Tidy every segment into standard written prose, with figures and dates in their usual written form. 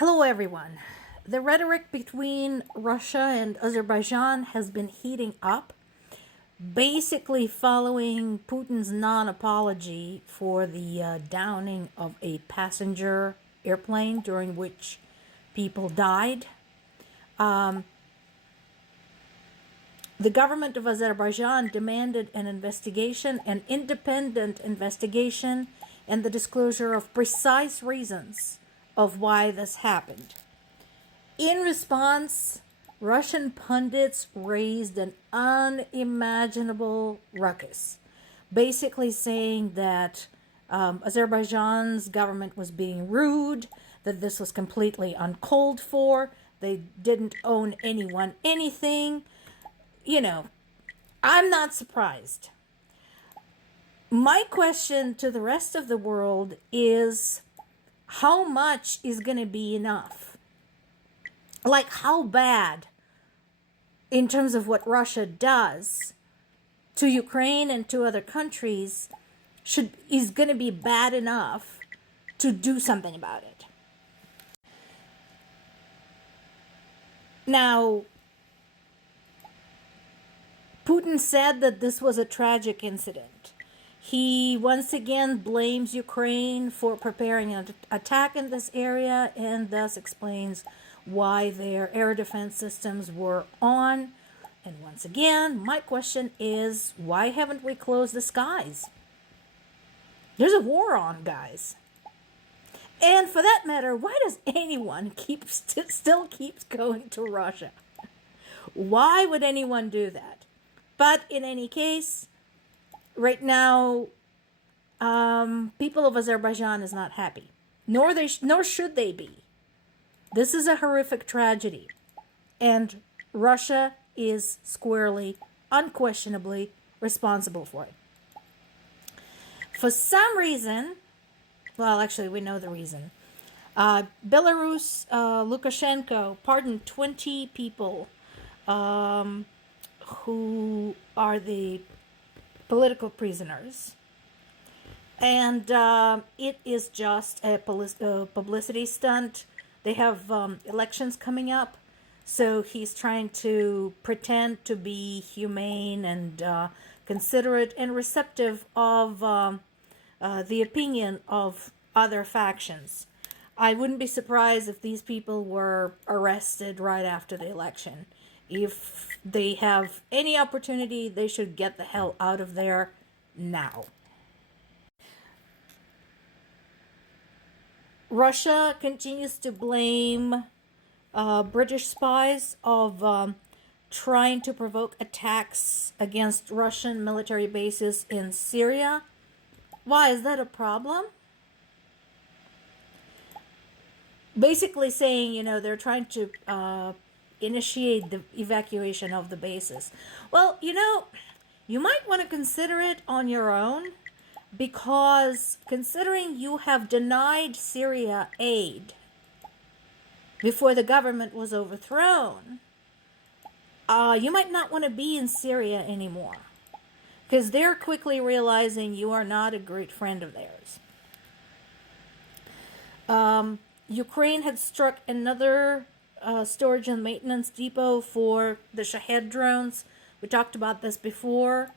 Hello, everyone. The rhetoric between Russia and Azerbaijan has been heating up, basically following Putin's non apology for the downing of a passenger airplane during which people died. The government of Azerbaijan demanded an investigation, an independent investigation, and the disclosure of precise reasons of why this happened. In response, Russian pundits raised an unimaginable ruckus, basically saying that Azerbaijan's government was being rude, that this was completely uncalled for, they didn't owe anyone anything. I'm not surprised. My question to the rest of the world is, how much is going to be enough? Like, how bad, in terms of what Russia does to Ukraine and to other countries, is going to be bad enough to do something about it? Now, Putin said that this was a tragic incident. He once again blames Ukraine for preparing an attack in this area and thus explains why their air defense systems were on. And once again, my question is, why haven't we closed the skies? There's a war on, guys. And for that matter, why does anyone still keeps going to Russia? Why would anyone do that? But in any case, right now, people of Azerbaijan is not happy, nor should they be. This is a horrific tragedy, and Russia is squarely, unquestionably responsible for it. For some reason, well, actually, we know the reason. Belarus, Lukashenko pardoned 20 people who are the political prisoners. And it is just a publicity stunt. They have elections coming up, so he's trying to pretend to be humane and considerate and receptive of the opinion of other factions. I wouldn't be surprised if these people were arrested right after the election. If they have any opportunity, they should get the hell out of there now. Russia continues to blame British spies of trying to provoke attacks against Russian military bases in Syria. Why is that a problem? Basically saying, they're trying to initiate the evacuation of the bases. Well, you might want to consider it on your own, because considering you have denied Syria aid before the government was overthrown, you might not want to be in Syria anymore, because they're quickly realizing you are not a great friend of theirs. Ukraine had struck another storage and maintenance depot for the Shahed drones. We talked about this before,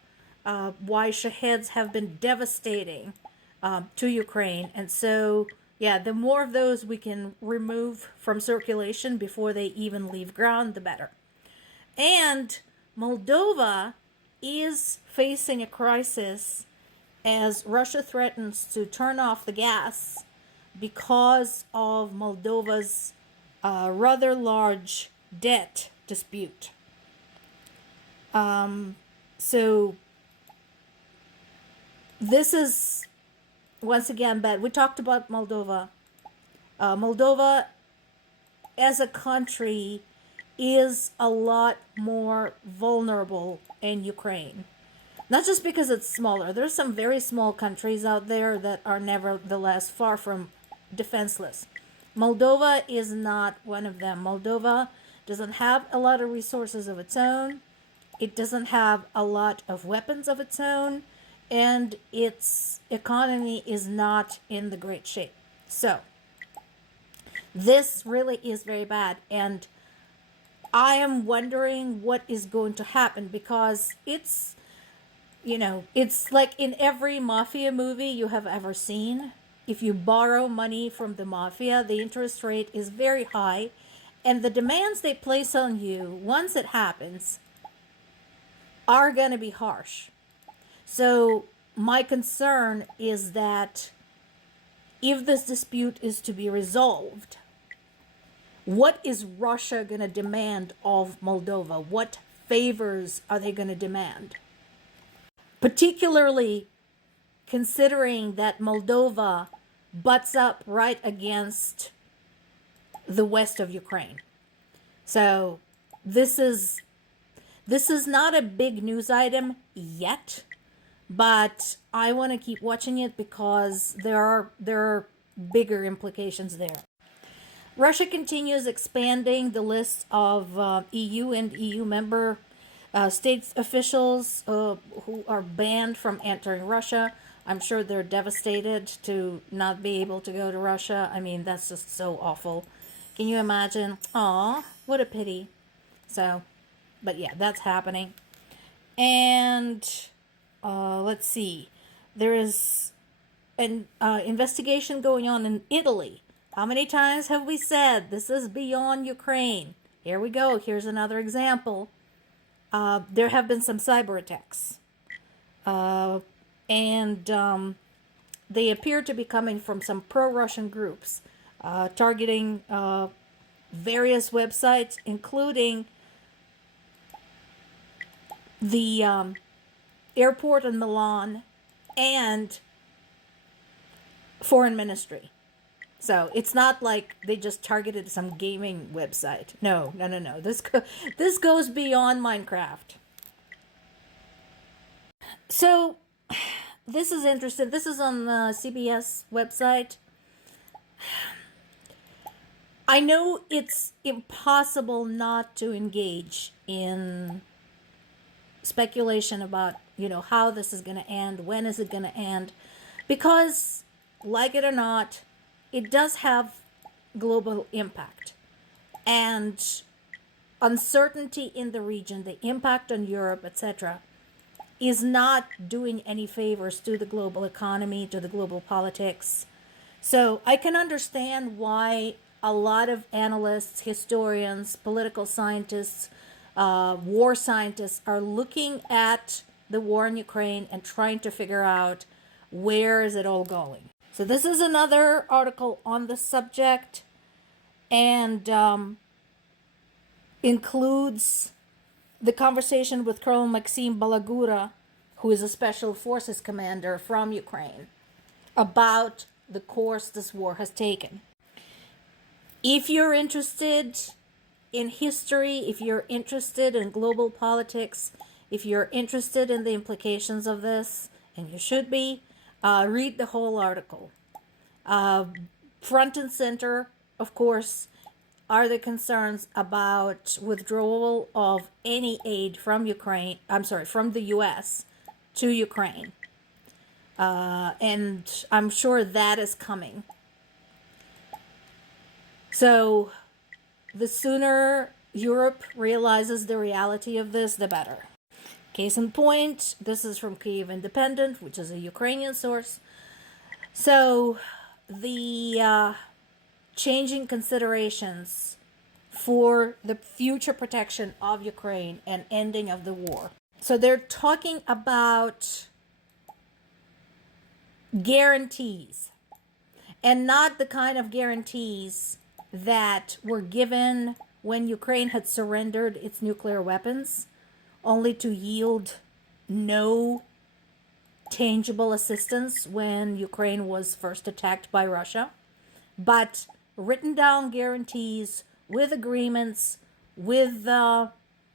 why Shaheds have been devastating to Ukraine. And so, the more of those we can remove from circulation before they even leave ground, the better. And Moldova is facing a crisis as Russia threatens to turn off the gas because of Moldova's rather large debt dispute. So this is, once again, bad. We talked about Moldova. Moldova as a country is a lot more vulnerable in Ukraine. Not just because it's smaller. There's some very small countries out there that are nevertheless far from defenseless. Moldova is not one of them. Moldova doesn't have a lot of resources of its own. It doesn't have a lot of weapons of its own. And its economy is not in the great shape. So, This really is very bad. And I am wondering what is going to happen, because it's, it's like in every mafia movie you have ever seen. If you borrow money from the mafia, the interest rate is very high, and the demands they place on you once it happens are going to be harsh. So my concern is that if this dispute is to be resolved, what is Russia going to demand of Moldova? What favors are they going to demand? Particularly considering that Moldova butts up right against the west of Ukraine. So this is not a big news item yet, but I want to keep watching it because there are bigger implications there. Russia continues expanding the list of EU and EU member state officials who are banned from entering Russia. I'm sure they're devastated to not be able to go to Russia. I mean, that's just so awful. Can you imagine? Aw, what a pity. So, but yeah, that's happening. And let's see. There is an investigation going on in Italy. How many times have we said this is beyond Ukraine? Here we go. Here's another example. There have been some cyber attacks. And they appear to be coming from some pro-Russian groups, targeting various websites, including the airport in Milan and foreign ministry. So it's not like they just targeted some gaming website. No. This goes beyond Minecraft. So this is interesting. This is on the CBS website. I know it's impossible not to engage in speculation about, how this is going to end, when is it going to end, because, like it or not, it does have global impact. And uncertainty in the region, the impact on Europe, etc., is not doing any favors to the global economy, to the global politics. So I can understand why a lot of analysts, historians, political scientists, war scientists are looking at the war in Ukraine and trying to figure out where is it all going. So this is another article on the subject, and includes the conversation with Colonel Maxim Balagura, who is a special forces commander from Ukraine, about the course this war has taken. If you're interested in history, if you're interested in global politics, if you're interested in the implications of this, and you should be, read the whole article. Front and center, of course, are the concerns about withdrawal of any aid from from the U.S. to Ukraine. And I'm sure that is coming. So the sooner Europe realizes the reality of this, the better. Case in point, this is from Kyiv Independent, which is a Ukrainian source. So the changing considerations for the future protection of Ukraine and ending of the war. So they're talking about guarantees, and not the kind of guarantees that were given when Ukraine had surrendered its nuclear weapons, only to yield no tangible assistance when Ukraine was first attacked by Russia, but written down guarantees with agreements, with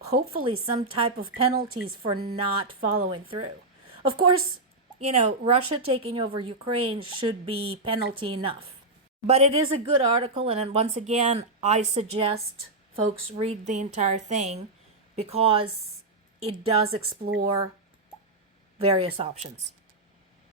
hopefully some type of penalties for not following through. Of course, Russia taking over Ukraine should be penalty enough. But it is a good article, and once again, I suggest folks read the entire thing because it does explore various options.